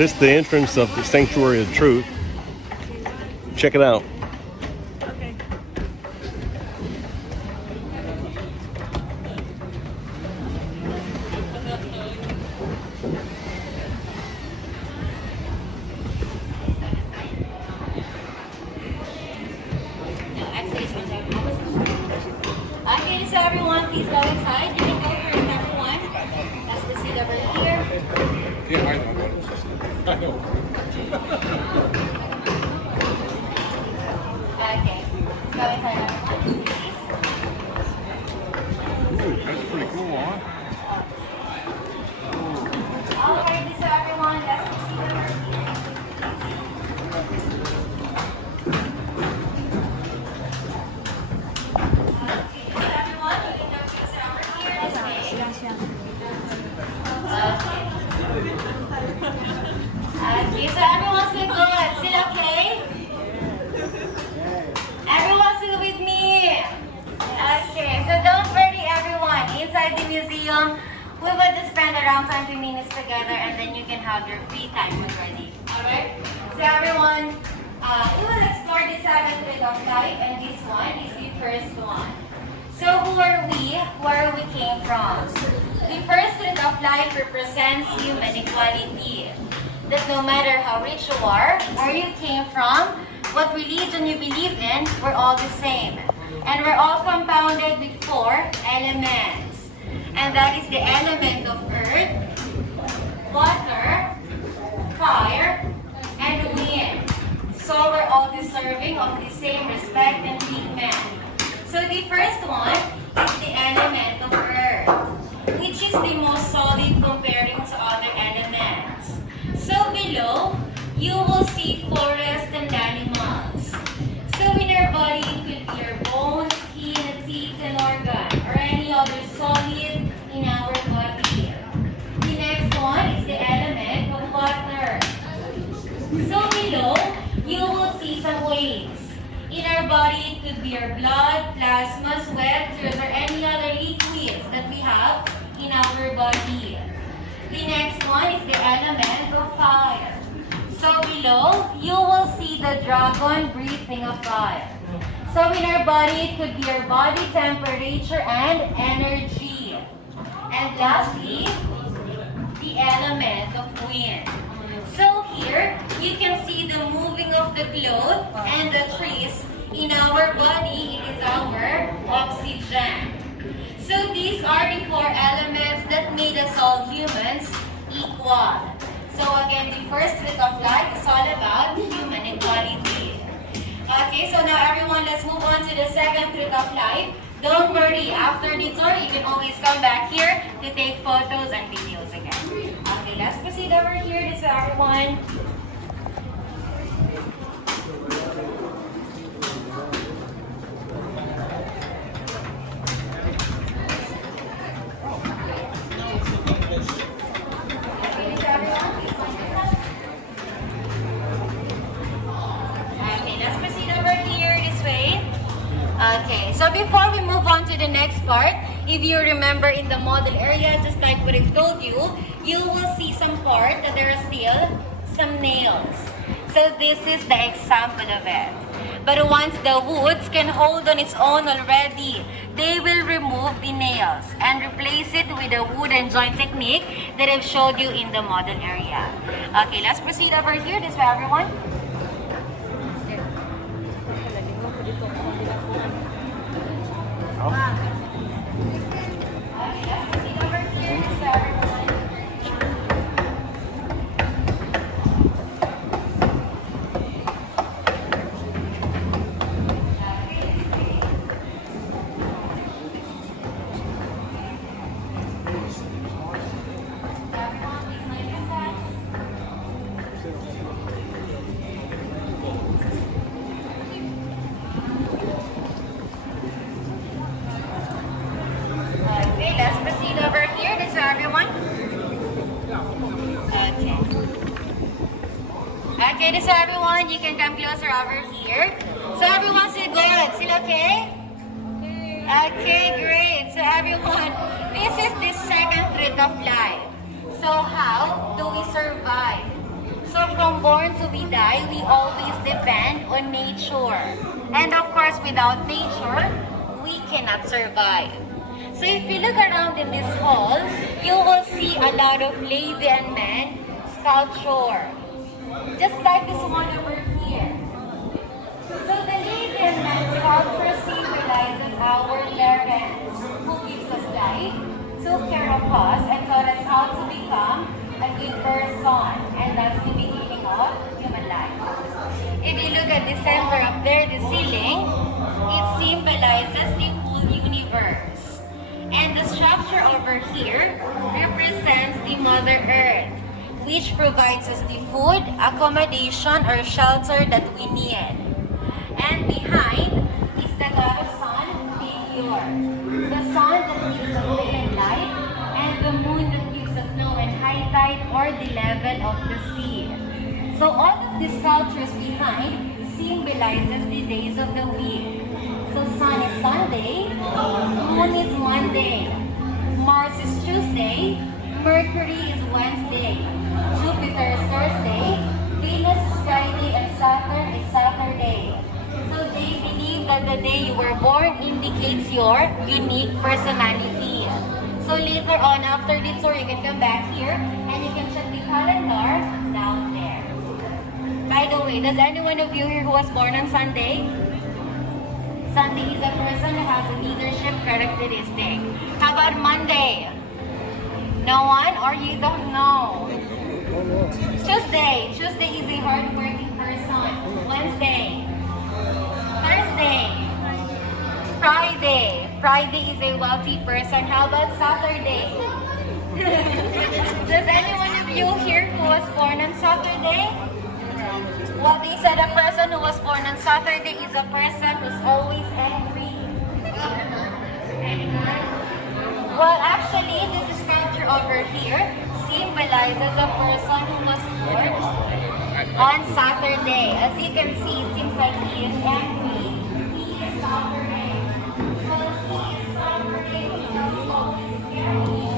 This is the entrance of the Sanctuary of Truth. Check it out. Okay. Okay, so everyone, please go inside. You can go first, everyone. Let's proceed over here. Yeah, I know. Okay, go inside, everyone. Ooh, that's pretty cool, huh? Alright, so everyone, let's proceed over here. Okay, so everyone, you can go closer over here. This way. Okay, so everyone's still good. Still okay? Everyone's still with me? Okay, so don't worry everyone. Inside the museum, we will just spend around 20 minutes together and then you can have your free time already. Alright? So everyone, we will explore the 7th Ray of Light and this one is the first one. So who are we? Where we came from? The first Ray of Light represents human equality. That no matter how rich you are, where you came from, what religion you believe in, we're all the same. And we're all compounded with 4 elements. And that is the element of earth, water, fire, and wind. So we're all deserving of the same respect and treatment. So the first one is the element of earth, which is the most solid comparing to other elements. So below, you will see forest and animals. So in your body, it could be your bones, skin, teeth, and organ, or any other solid in our body. The next one is the element of water. So below, you will see some waves. In our body, it could be your blood, plasma, sweat, tears, or any other liquids that we have in our body. The next one is the element of fire. So below, you will see the dragon breathing of fire. So in our body, it could be your body temperature and energy. And lastly, the element of wind. So here, you can see the moving of the clothes and the trees. In our body, it is our oxygen. So these are the 4 elements that made us all humans equal. So again, the first Ray of Light is all about human equality. Okay, so now everyone, let's move on to the second Ray of Light. Don't worry, after the tour, you can always come back here to take photos and videos again. Okay, let's proceed over here. This is everyone. Okay, so before we move on to the next part, if you remember in the model area, just like what I've told you, you will see some part that there are still some nails. So this is the example of it. But once the woods can hold on its own already, they will remove the nails and replace it with a wooden joint technique that I've showed you in the model area. Okay, let's proceed over here. This for everyone. Let's proceed over here. This is everyone. Okay. Okay, this is everyone. You can come closer over here. So everyone's still good. Still okay? Okay, great. So everyone, this is the second Ray of Light. So how do we survive? So from born to we die, we always depend on nature. And of course, without nature, we cannot survive. So if you look around in this hall, you will see a lot of lady and men sculpture. Just like this one over here. So the lady and man sculpture symbolizes our parents who gives us life, took care of us, and taught us how to become a good person. And that's the beginning of human life. If you look at the center up there, the ceiling, it symbolizes the whole universe. And the structure over here represents the Mother Earth, which provides us the food, accommodation, or shelter that we need. And behind is the God of Sun figure. The sun that gives us day and light, and the moon that gives us snow and high tide or the level of the sea. So all of these sculptures behind symbolizes the days of the week. So sun is Sunday, moon is Monday, Mars is Tuesday, Mercury is Wednesday, Jupiter is Thursday, Venus is Friday, and Saturn is Saturday. So they believe that the day you were born indicates your unique personality. So later on after the tour, you can come back here and you can check the calendar down there. By the way, does any one of you here who was born on Sunday? Sunday is a person who has a leadership characteristic. How about Monday? No one, or you don't know? Tuesday. Tuesday is a hardworking person. Wednesday. Thursday. Friday. Friday is a wealthy person. How about Saturday? Does any one of you here who was born on Saturday? Well, they said a person who was born on Saturday is a person who's always angry. Well, actually, this sculpture over here symbolizes a person who was born on Saturday. As you can see, it seems like he is angry. He is suffering. So he is suffering. He is always scary.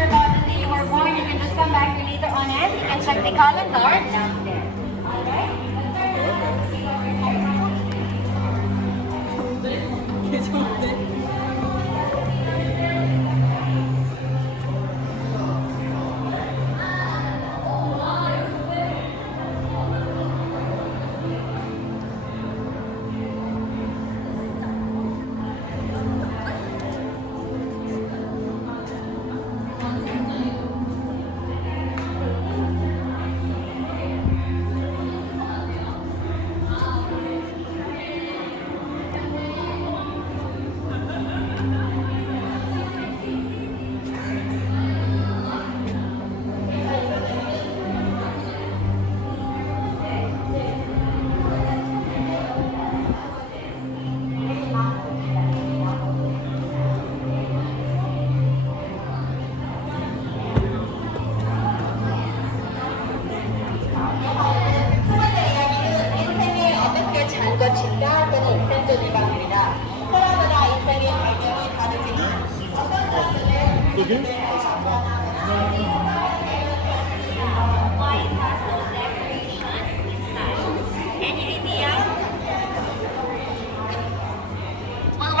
About the day you were born, you can just come back here later on and check the calendar down there. Alright?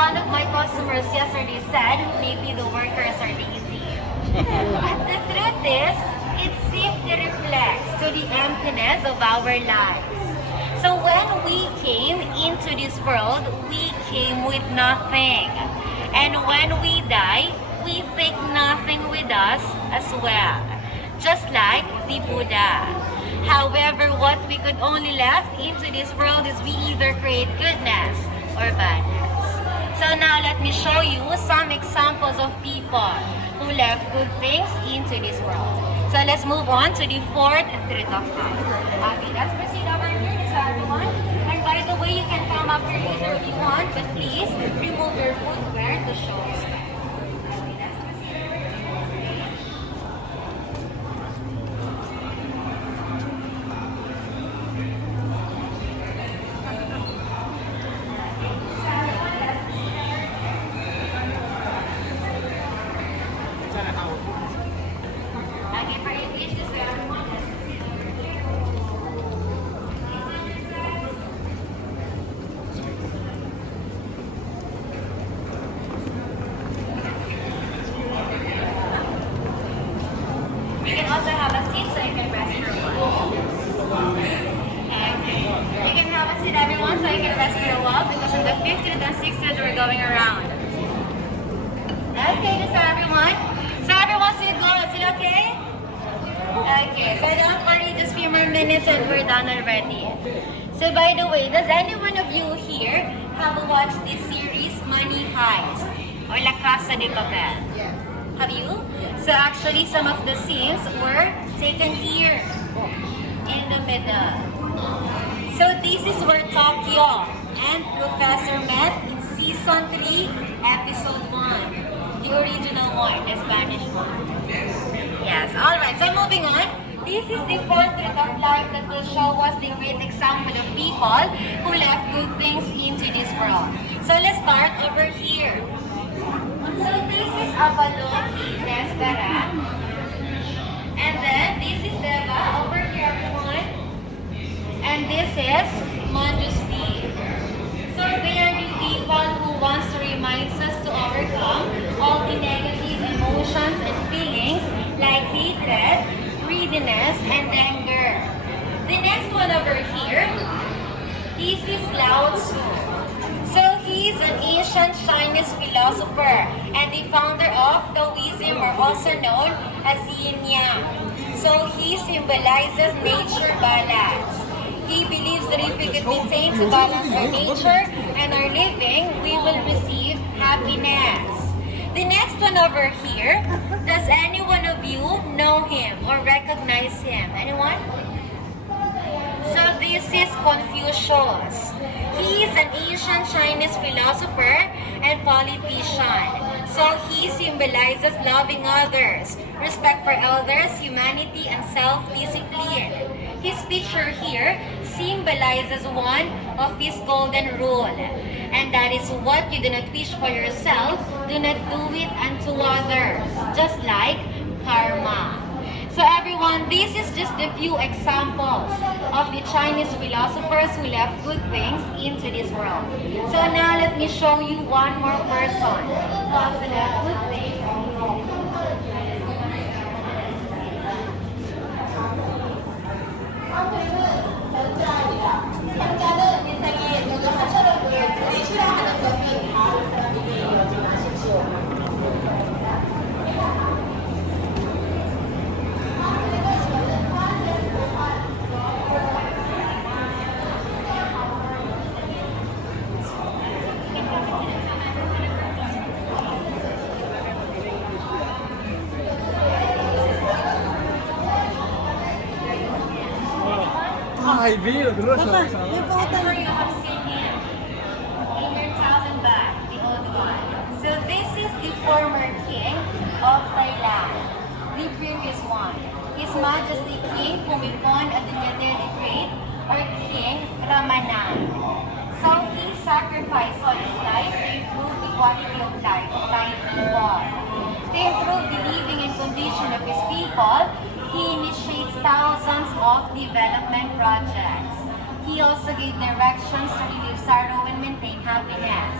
One of my customers yesterday said maybe the workers are lazy. But the truth is, it simply reflects to the emptiness of our lives. So when we came into this world, we came with nothing. And when we die, we take nothing with us as well. Just like the Buddha. However, what we could only left into this world is we either create goodness or badness. So now let me show you some examples of people who left good things into this world. So let's move on to the fourth truth of life. Okay, let's proceed over here to everyone. And by the way, you can come up here later if you want, but please remove your footwear to show respect. Okay, let's proceed over here. minutes and we're done already. So by the way, does any one of you here have watched this series, Money Heist or La Casa de Papel? Yes. Have you? So actually, some of the scenes were taken here in the middle. So this is where Tokyo and Professor met in Season 3, Episode 1. The original one, the Spanish one. Yes, alright, so moving on. This is the portrait of life that will show us the great example of people who left good things into this world. So let's start over here. So this is a balloon restaurant. And then this is Deva over here, everyone. And this is Manju's feet. So they are the people who wants to remind us to overcome all the negative emotions and feelings like hatred, greediness, and anger. The next one over here, this is Lao Tzu. So he is an ancient Chinese philosopher and the founder of Taoism, or also known as Yin Yang. So he symbolizes nature balance. He believes that if we could maintain to balance our nature and our living, we will receive happiness. The next one over here, does any one of you know him or recognize him? Anyone? So this is Confucius. He is an ancient Chinese philosopher and politician. So he symbolizes loving others, respect for elders, humanity, and self-discipline. His picture here symbolizes one of his golden rule, and that is what you do not wish for yourself, do not do it unto others, just like karma. So everyone, this is just a few examples of the Chinese philosophers who left good things into this world. So now let me show you one more person who also left good things. Whenever you have seen him in your thousand bag, the old one. So this is the former king of Thailand, the previous one. His Majesty King Pumipon Adunyadir the Great, or King Ramanan. So he sacrificed all his life to improve the quality of life of Thai people. To improve the living and condition of his people, he initiates thousands of development projects. He also gave directions to relieve sorrow and maintain happiness,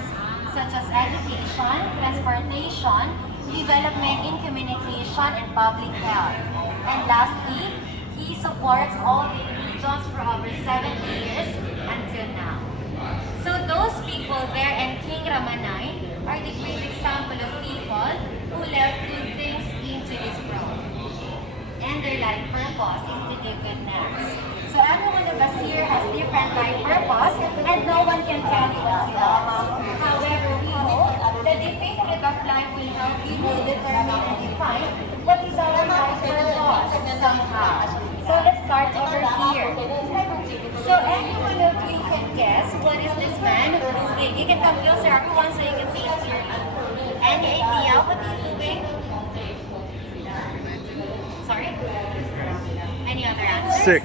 such as education, transportation, development in communication, and public health. And lastly, he supports all the regions for over 70 years until now. So those people there and King Ramanai are the great example of people who left good things into this world. And their life purpose is to give goodness. So every one of us here has different life purpose, and no one can tell you what you are. However, we know that the faithfulness of life will help you to determine and define what is our life purpose somehow. So let's start over here. So any one of you can guess what is this man doing? You can come closer, everyone, so you can see it clearly. Any idea what he's doing? Sorry? Any other answers? Sick.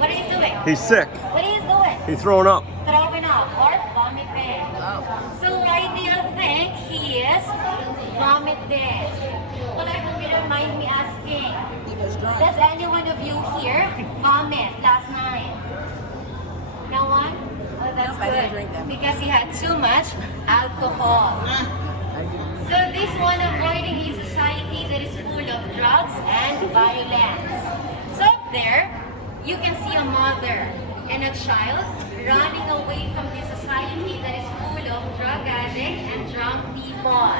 What are you doing? He's sick. What are you doing? He's throwing up. Throwing up or vomiting. Oh. So why do you think he is vomiting? Well, I hope you don't mind me asking. Does any one of you here vomit last night? No one? Oh, that's good. Because he had too much alcohol. So this one avoiding a society that is full of drugs and violence. So up there, you can see a mother and a child running away from the society that is full of drug addicts and drunk people.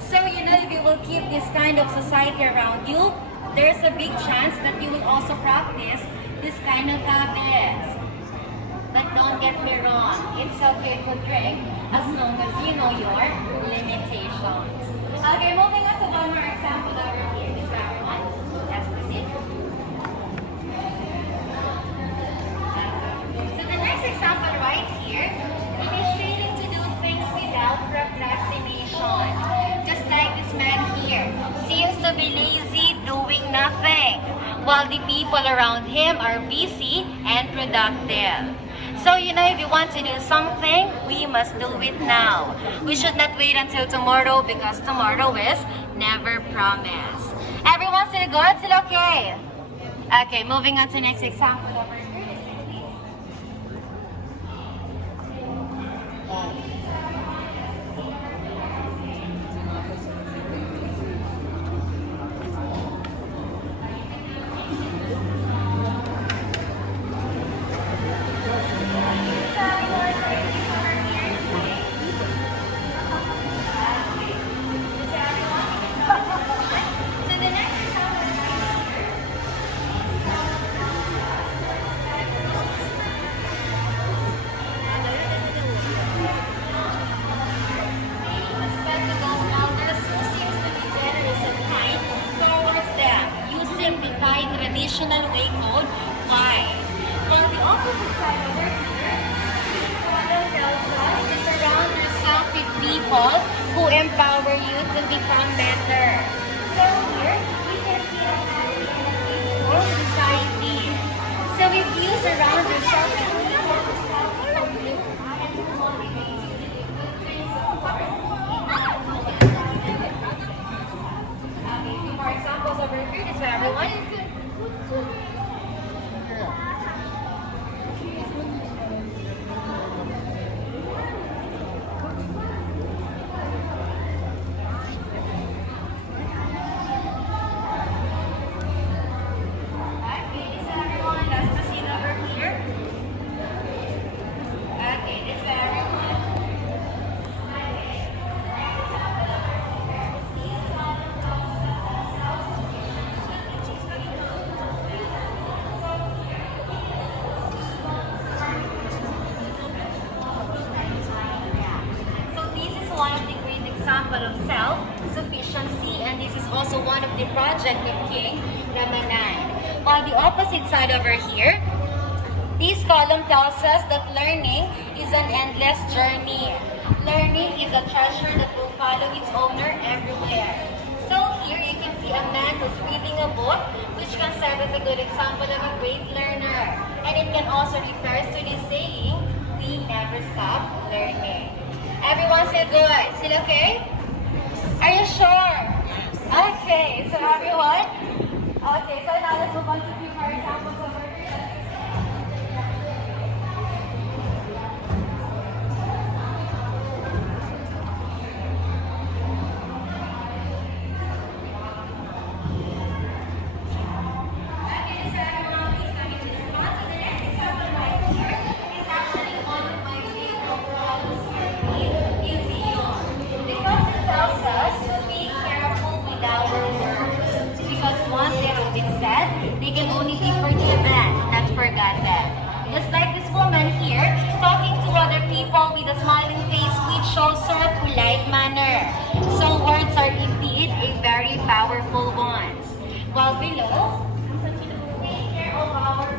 So if you will keep this kind of society around you, there's a big chance that you will also practice this kind of habits. But don't get me wrong, it's okay to drink as long as you know your limitations. Okay, moving on to one more example over here. This one. Let's proceed. So the next example right here, initiating to do things without procrastination. Just like this man here, seems to be lazy, doing nothing, while the people around him are busy and productive. So, if you want to do something, we must do it now. We should not wait until tomorrow because tomorrow is never promised. Everyone still good? Still okay? Okay, moving on to next example. Traditional way code. Why? Well, the opposite side over here, Father tells us to surround yourself with people who empower you to become better. So here, we can see a family and a peaceful society. So if you surround yourself with people who support you and who motivate you to do good things, of course, okay, two more examples over here. This for everyone. One of the great example of self-sufficiency, and this is also one of the project of King Ramanan. On the opposite side over here, this column tells us that learning is an endless journey. Learning is a treasure that will follow its owner everywhere. So here you can see a man who's reading a book, which can serve as a good example of a great learner. And it can also refer to the saying, we never stop learning. Everyone still good? Still okay? Are you sure? Okay, so everyone. Okay, so now let's move on to a few more examples over here. They can only be forgiven, not forgotten. Just like this woman here, talking to other people with a smiling face, which shows her a polite manner. So words are indeed a very powerful ones. While below, take care of our